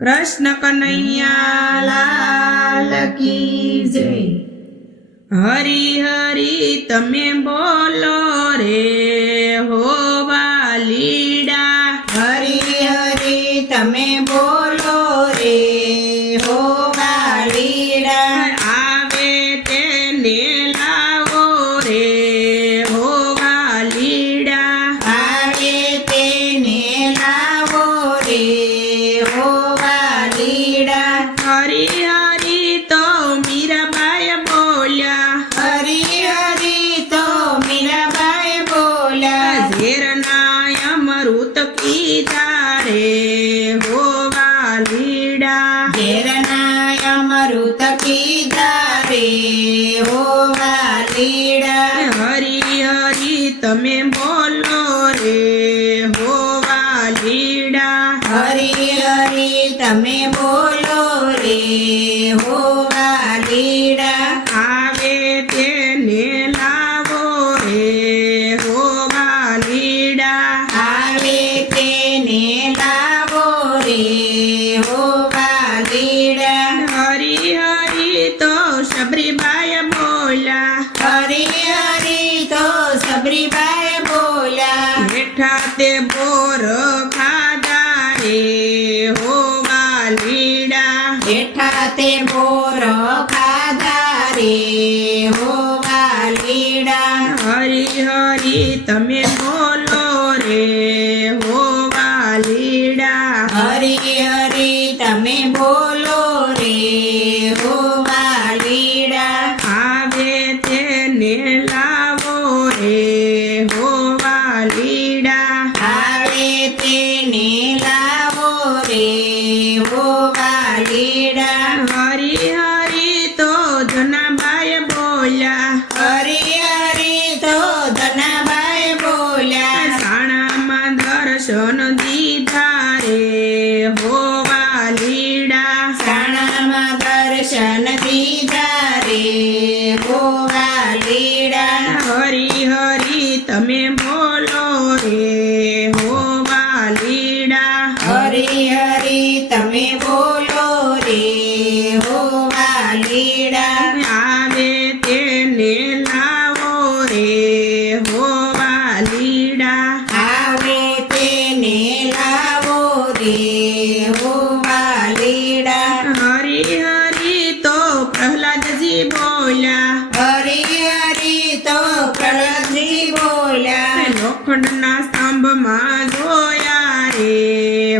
कृष्ण कन्हैया लाल की जय। हरि हरि तमे बोलो रे हो वालीड़ा। हरि हरि तमे बोलो रे हो वालीड़ा। आवे तेने लावो रे हो वालीड़ा। आवे तेने लावो रे हो वालीड़ा। हरि हरि तो मीराबाई बोल्या। हरि हरि तो मीराबाई बोला। ઝેરના અમૃત કીધા રે હો વાલીડા। ઝેરના અમૃત કીધા રે હો વાલીડા। હરી હરી તમે બોલો રે હો વાલીડા। હરી હરી તમે બોલો રે હો વાલીડા। આવે તેને લાવો રે હો વાલીડા। આવે તેને લાવો રે હો વાલીડા। હરી હરી તો સબરીબાઈ બોલ્યા। હરી હરી તો સબરીબાઈ બોલા। હેઠા તે બોર ખાધા રે હો વાલીડા। હેઠા તે બોર ખાધા રે હો વાલીડા। હરી હરી તમે બોલો રે હો વાલીડા। હરી હરી તમે બોલો રે હો વાલીડા। આવે તેને લાવો રે હો વાલીડા। આવે તેને લાવો રે હો વાલીડા। હરી હરી તો જનાબાઈ બોલ્યા। હરી હરી તો ધનાબાઈ બોલ્યા। શાણામાં દર્શન દીધા રે હો વાલીડા। શાણામાં દર્શન દીધા રે હો વાલીડા। હરી હરી તમે બોલો રે હો વાલીડા। હરી હરી તમે બોલો રે હો વાલીડા। આવે તેને લાવો રે હો વાલીડા। આવે તેને લાવો રે હો વાલીડા। હરી હરી તો પ્રહલાદજી બોલ્યા। હરી હરી તો પ્રહલાદજી બોલ્યા। લોખંડના સ્તંભમાં જોયા રે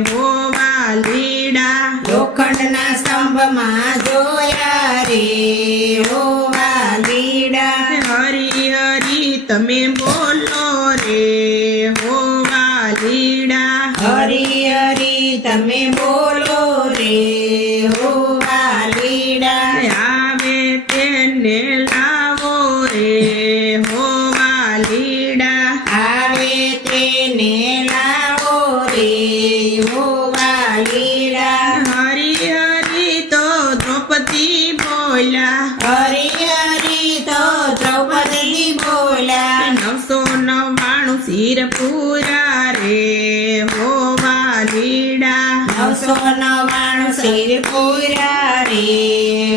હો વાલીડા। લોખંડના સ્તંભમાં જોયા રે હો વાલીડા। હરી હરી તમે બોલો રે હો વાલીડા। હરી હરી તમે બોલો રે હો વાલીડા। આવે તેને લાવો રે હો વાલીડા। આવે તેને લાવો રે હો વાલીડા। હરી હરી તો દ્રૌપદી બોલ્યા। હરી હરી તો દ્રૌપદી બોલા। 999 શિરપુરા રે હો વાલીડા। 999 શિરપુરા રે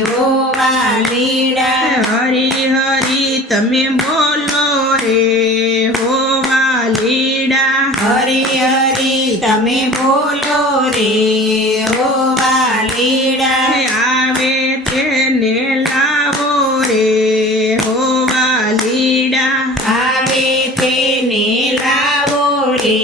હો વાલીડા। હરી હરી તમે બોલો રે હો વાલીડા। હરી હરી તમે બોલો રે હો વાલીડા। આવે તેને લાવો રે હો વાલીડા। આવે તેને લાવો રે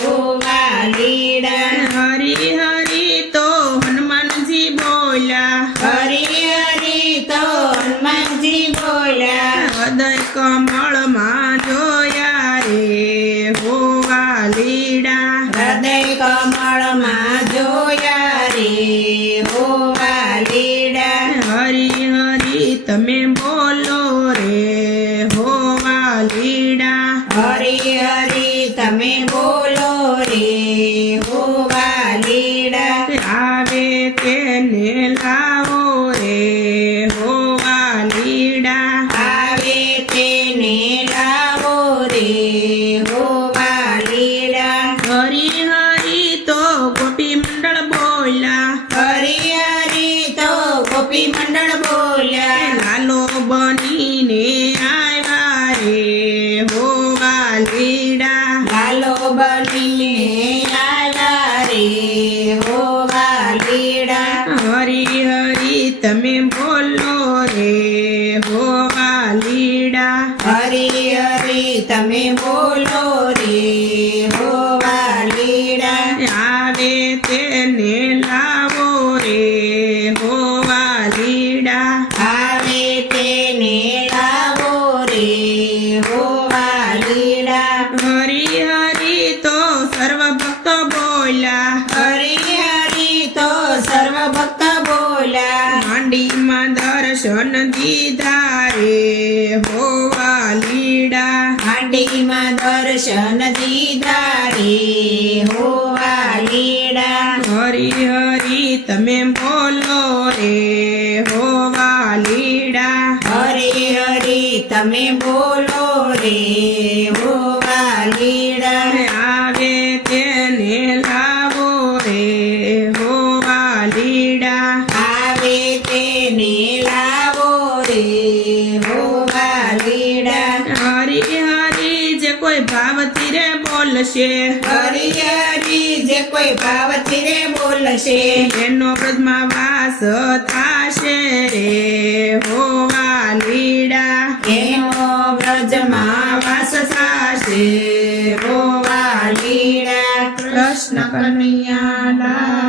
હો વાલીડા। હરી હરી તો હનુમાનજી બોલ્યા। હરી હરી તો હનુમાનજી બોલા। હૃદય કમળમાં જોયા રે હો વાલીડા। હૃદય કમળમાં જોયા રે હો વાલીડા। હરી હરી તમે બોલો રે હો વાલીડા। હરી હરી તમે બોલો રે હો વાલીડા। આવે તેને લાવો રે હો વાલીડા। આવે તેને લાવો રે હો વાલીડા। હરી હરી તો ગોપી મંડળ બોલ્યા। તેને લાવો રે હો વાલીડા આવે તેને લાવો રે હો વાલીડા હરી હરી તો સર્વ ભક્તો બોલ્યા હરી હરી તો સર્વ ભક્ત બોલ્યા હાંડીમાં દર્શન દીધા રે હો વાલીડા હાંડીમાં દર્શન દીધા રે હો વાલીડા હરી હરી તમે બોલો રે હો વાલીડા હરી હરી તમે બોલો રે હો વાલીડા આવે તેને લાવો રે હો વાલીડા આવે તેને લાવો રે હો વાલીડા હરી હરી જે કોઈ ભાવથી રે બોલશે હરી હરી જે કોઈ ભાવથી રે બોલશે એનો બ્રજમાં વાસ થાશે રે હો વાલીડા એનો વ્રજમાં વાસ થશે હો વાલીડા કૃષ્ણ કનૈયા લાલ